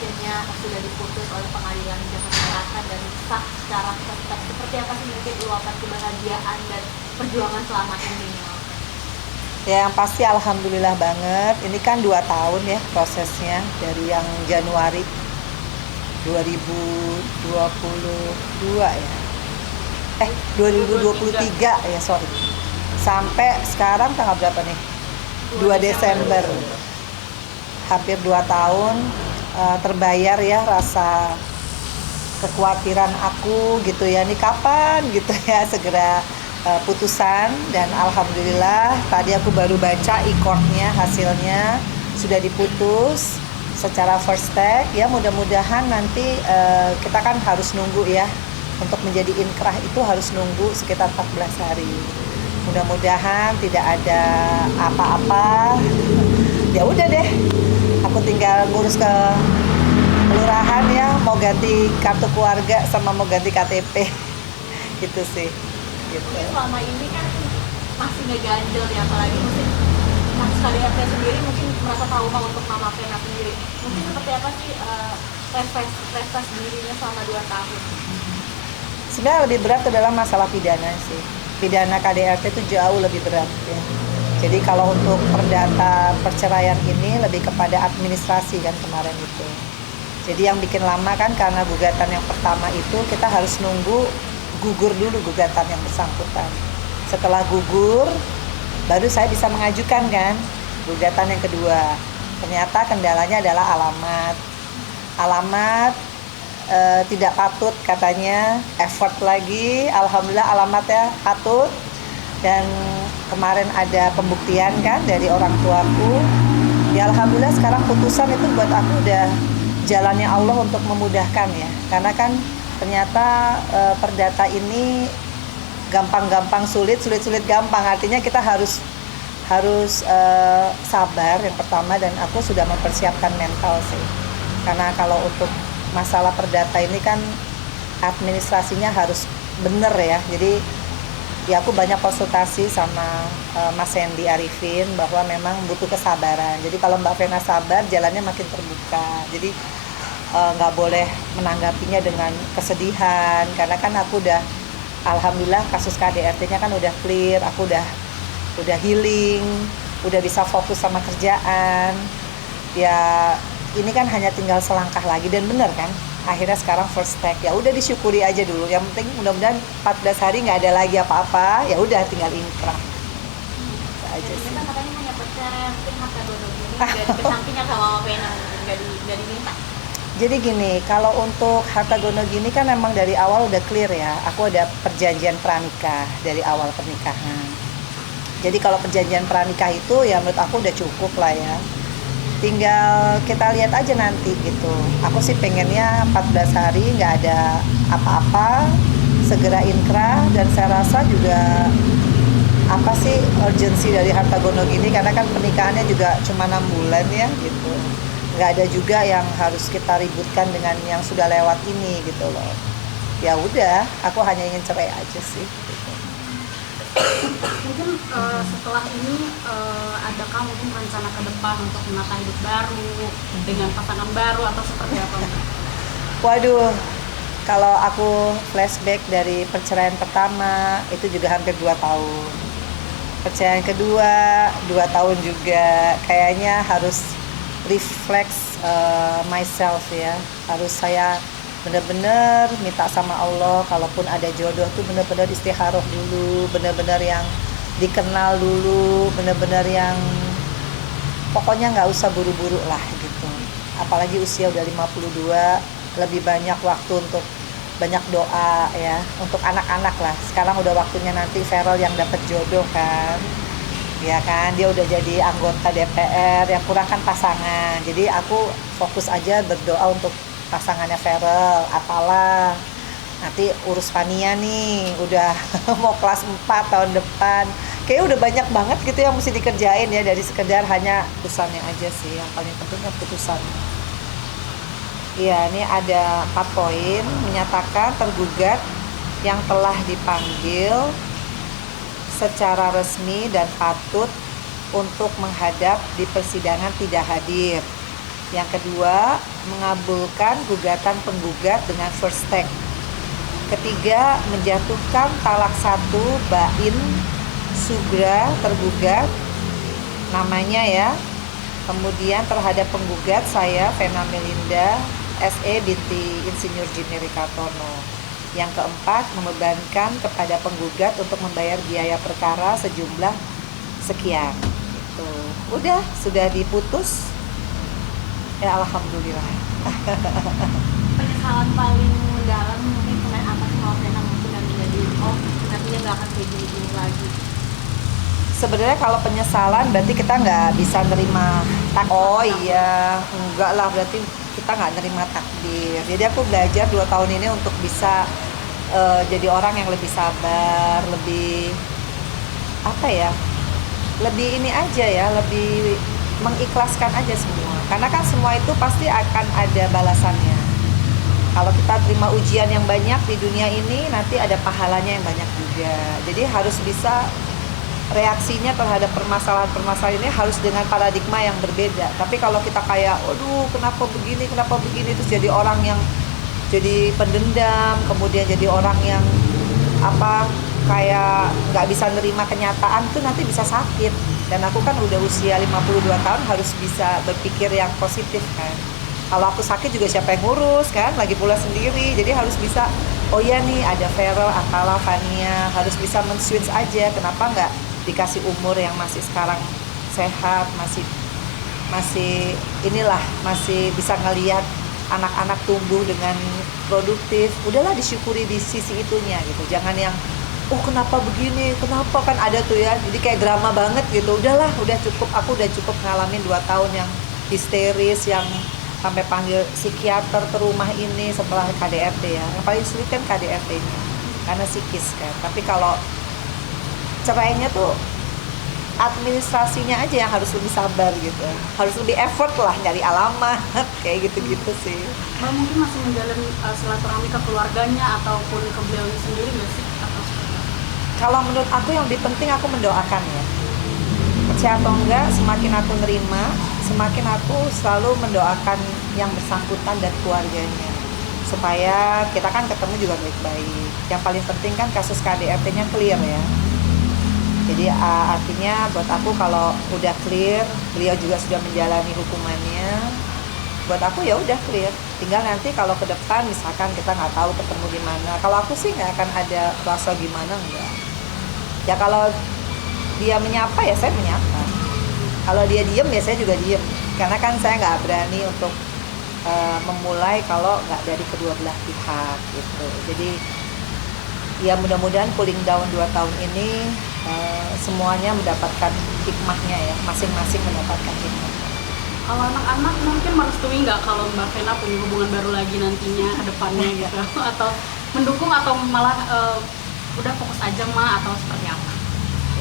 akhirnya sudah diputus oleh pengadilan Jakarta Selatan dan sah secara tetap. Seperti apa sih mungkin luapan kebahagiaan dan perjuangan selama ini? Ya, yang pasti alhamdulillah banget. Ini kan 2 tahun ya prosesnya, dari yang Januari 2022 ya. 2023 ya, sorry. Sampai sekarang tanggal berapa nih? 2 Desember. Hampir 2 tahun terbayar ya rasa kekhawatiran aku gitu ya, ini kapan gitu ya segera putusan. Dan alhamdulillah tadi aku baru baca e-courtnya, hasilnya sudah diputus secara first take ya. Mudah-mudahan nanti kita kan harus nunggu ya, untuk menjadi inkrah itu harus nunggu sekitar 14 hari. Mudah-mudahan tidak ada apa-apa. Ya udah deh, aku tinggal ngurus ke kelurahan ya, mau ganti kartu keluarga sama mau ganti KTP gitu sih. Gitu. Selama ini kan masih ngeganjel ya, apalagi mungkin Mas KDRT sendiri mungkin merasa trauma untuk Mama Vena sendiri. Mungkin seperti apa sih refresh dirinya selama 2 tahun? Sebenarnya lebih berat adalah masalah pidana sih. Pidana KDRT itu jauh lebih berat ya. Jadi kalau untuk perdata perceraian ini lebih kepada administrasi kan kemarin itu. Jadi yang bikin lama kan karena gugatan yang pertama itu kita harus nunggu gugur dulu gugatan yang bersangkutan. Setelah gugur, baru saya bisa mengajukan kan gugatan yang kedua. Ternyata kendalanya adalah alamat. Alamat tidak patut katanya, effort lagi. Alhamdulillah alamatnya patut. Dan kemarin ada pembuktian kan dari orang tuaku. Ya alhamdulillah sekarang putusan itu buat aku udah jalannya Allah untuk memudahkan ya. Karena kan ternyata perdata ini gampang-gampang sulit gampang, artinya kita harus sabar yang pertama, dan aku sudah mempersiapkan mental sih, karena kalau untuk masalah perdata ini kan administrasinya harus bener ya. Jadi ya aku banyak konsultasi sama Mas Hendy Arifin bahwa memang butuh kesabaran. Jadi kalau Mbak Vena sabar, jalannya makin terbuka. Jadi nggak boleh menanggapinya dengan kesedihan, karena kan aku udah alhamdulillah kasus KDRT-nya kan udah clear, aku udah healing, udah bisa fokus sama kerjaan ya. Ini kan hanya tinggal selangkah lagi, dan bener kan akhirnya sekarang first take, ya udah disyukuri aja dulu. Yang penting mudah-mudahan 14 hari nggak ada lagi apa-apa, ya udah tinggal inkrah aja sih. Kita katanya hanya perceraian, mungkin harta gono ini nggak dikesampingkan sama Mama Vena, nggak diminta. Jadi gini, kalau untuk harta gono gini kan memang dari awal udah clear ya. Aku ada perjanjian pranikah dari awal pernikahan. Jadi kalau perjanjian pranikah itu ya menurut aku udah cukup lah ya. Tinggal kita lihat aja nanti gitu. Aku sih pengennya 14 hari nggak ada apa-apa, segera inkrah. Dan saya rasa juga apa sih urgensi dari harta gono gini, karena kan pernikahannya juga cuma 6 bulan ya gitu. Nggak ada juga yang harus kita ributkan dengan yang sudah lewat ini gitu loh. Ya udah, aku hanya ingin cerai aja sih gitu. Mungkin setelah ini adakah mungkin rencana ke depan untuk menata hidup baru dengan pasangan baru atau seperti apa? Waduh, kalau aku flashback dari perceraian pertama itu juga hampir 2 tahun. Perceraian kedua 2 tahun juga. Kayaknya harus reflex myself ya. Harus saya benar-benar minta sama Allah, kalaupun ada jodoh tuh benar-benar istikharah dulu, benar-benar yang dikenal dulu, benar-benar yang pokoknya nggak usah buru-buru lah gitu. Apalagi usia udah 52, lebih banyak waktu untuk banyak doa ya, untuk anak-anak lah. Sekarang udah waktunya nanti Feral yang dapat jodoh kan, ya kan, dia udah jadi anggota DPR, yang kurang kan pasangan. Jadi aku fokus aja berdoa untuk pasangannya Feral, apalah nanti urus Fania nih, udah mau kelas 4 tahun depan. Kayaknya udah banyak banget gitu yang mesti dikerjain ya, dari sekedar hanya putusannya aja sih. Yang paling penting kan putusan. Iya, ini ada 4 poin. Menyatakan tergugat yang telah dipanggil secara resmi dan patut untuk menghadap di persidangan tidak hadir. Yang kedua, mengabulkan gugatan penggugat dengan first take. Ketiga, menjatuhkan talak 1 bain sugra tergugat namanya ya. Kemudian terhadap penggugat saya Vena Melinda SE binti Insinyur Jimmy Rikatono. Yang keempat, membebankan kepada penggugat untuk membayar biaya perkara sejumlah sekian. Udah, sudah diputus. Ya alhamdulillah. Penyesalan paling mendalam mungkin kemarin apa sih kalau Vena mungkin dan menjadi nantinya nggak akan kayak gini-gini lagi. Sebenarnya kalau penyesalan berarti kita nggak bisa nerima oh iya, enggak lah, berarti kita nggak nerima takdir. Jadi aku belajar 2 tahun ini untuk bisa jadi orang yang lebih sabar, lebih apa ya, lebih ini aja ya, lebih mengikhlaskan aja semua. Karena kan semua itu pasti akan ada balasannya. Kalau kita terima ujian yang banyak di dunia ini, nanti ada pahalanya yang banyak juga. Jadi harus bisa reaksinya terhadap permasalahan-permasalahan ini harus dengan paradigma yang berbeda. Tapi kalau kita kayak, aduh kenapa begini, terus jadi orang yang jadi pendendam, kemudian jadi orang yang kayak nggak bisa nerima kenyataan, itu nanti bisa sakit. Dan aku kan udah usia 52 tahun, harus bisa berpikir yang positif kan. Kalau aku sakit juga siapa yang ngurus kan, lagi pula sendiri. Jadi harus bisa, oh ya nih ada Vero, Atala, Fania, harus bisa men-switch aja. Kenapa nggak dikasih umur yang masih sekarang sehat, masih bisa ngelihat anak-anak tumbuh dengan produktif. Udahlah disyukuri di sisi itunya gitu. Jangan yang kenapa begini, kenapa, kan ada tuh ya. Jadi kayak drama banget gitu. Udahlah, aku udah cukup ngalamin 2 tahun yang histeris, yang sampai panggil psikiater ke rumah ini setelah KDRT ya. Yang paling sulit kan KDRT-nya karena psikis kan. Tapi kalau cerainya tuh administrasinya aja yang harus lebih sabar gitu, harus lebih effort lah nyari alamat kayak gitu-gitu sih. Mbak mungkin masih menjalin silaturahmi ke keluarganya ataupun ke beliau sendiri nggak sih? Kalau menurut aku yang lebih penting aku mendoakan ya. Percaya atau enggak, semakin aku nerima, semakin aku selalu mendoakan yang bersangkutan dan keluarganya. Supaya kita kan ketemu juga baik-baik. Yang paling penting kan kasus KDRT-nya clear ya. Jadi artinya buat aku kalau udah clear, beliau juga sudah menjalani hukumannya. Buat aku ya udah clear. Tinggal nanti kalau ke depan misalkan kita nggak tahu ketemu di mana. Kalau aku sih nggak akan ada rasa gimana, enggak. Ya kalau dia menyapa ya saya menyapa. Kalau dia diem ya saya juga diem. Karena kan saya nggak berani untuk memulai kalau nggak dari kedua belah pihak gitu. Jadi ya mudah-mudahan cooling down 2 tahun ini semuanya mendapatkan hikmahnya ya, masing-masing mendapatkan hikmahnya. Kalau anak-anak mungkin merestui nggak kalau Mbak Vena punya hubungan baru lagi nantinya ke depannya gitu, atau mendukung atau malah udah fokus aja Ma, atau seperti apa?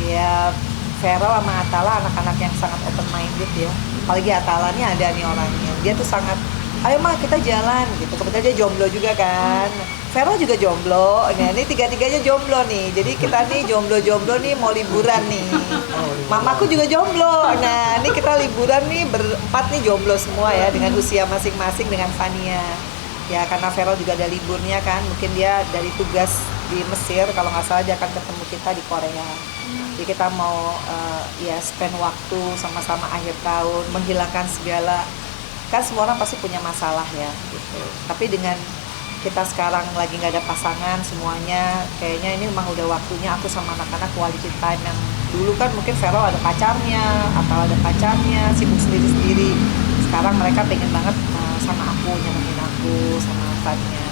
Ya Vero sama Atala anak-anak yang sangat open minded ya, apalagi Atala nih ada nih orangnya, dia tuh sangat ayo mah kita jalan gitu. Kebetulan dia jomblo juga kan. Vero juga jomblo. Nah, ini tiga-tiganya jomblo nih. Jadi kita nih jomblo-jomblo nih mau liburan nih. Mamaku juga jomblo. Nah, ini kita liburan nih berempat nih jomblo semua ya, dengan usia masing-masing dengan Fania. Ya karena Vero juga ada liburnya kan. Mungkin dia dari tugas di Mesir, kalau nggak salah dia akan ketemu kita di Korea. Jadi kita mau ya spend waktu sama-sama akhir tahun, menghilangkan segala, kan semua orang pasti punya masalah ya gitu. Tapi dengan kita sekarang lagi nggak ada pasangan semuanya, kayaknya ini memang udah waktunya aku sama anak-anak quality time. Yang dulu kan mungkin Vero ada pacarnya atau ada pacarnya sibuk sendiri-sendiri, sekarang mereka pengen banget sama aku, nyemenin aku sama Fania.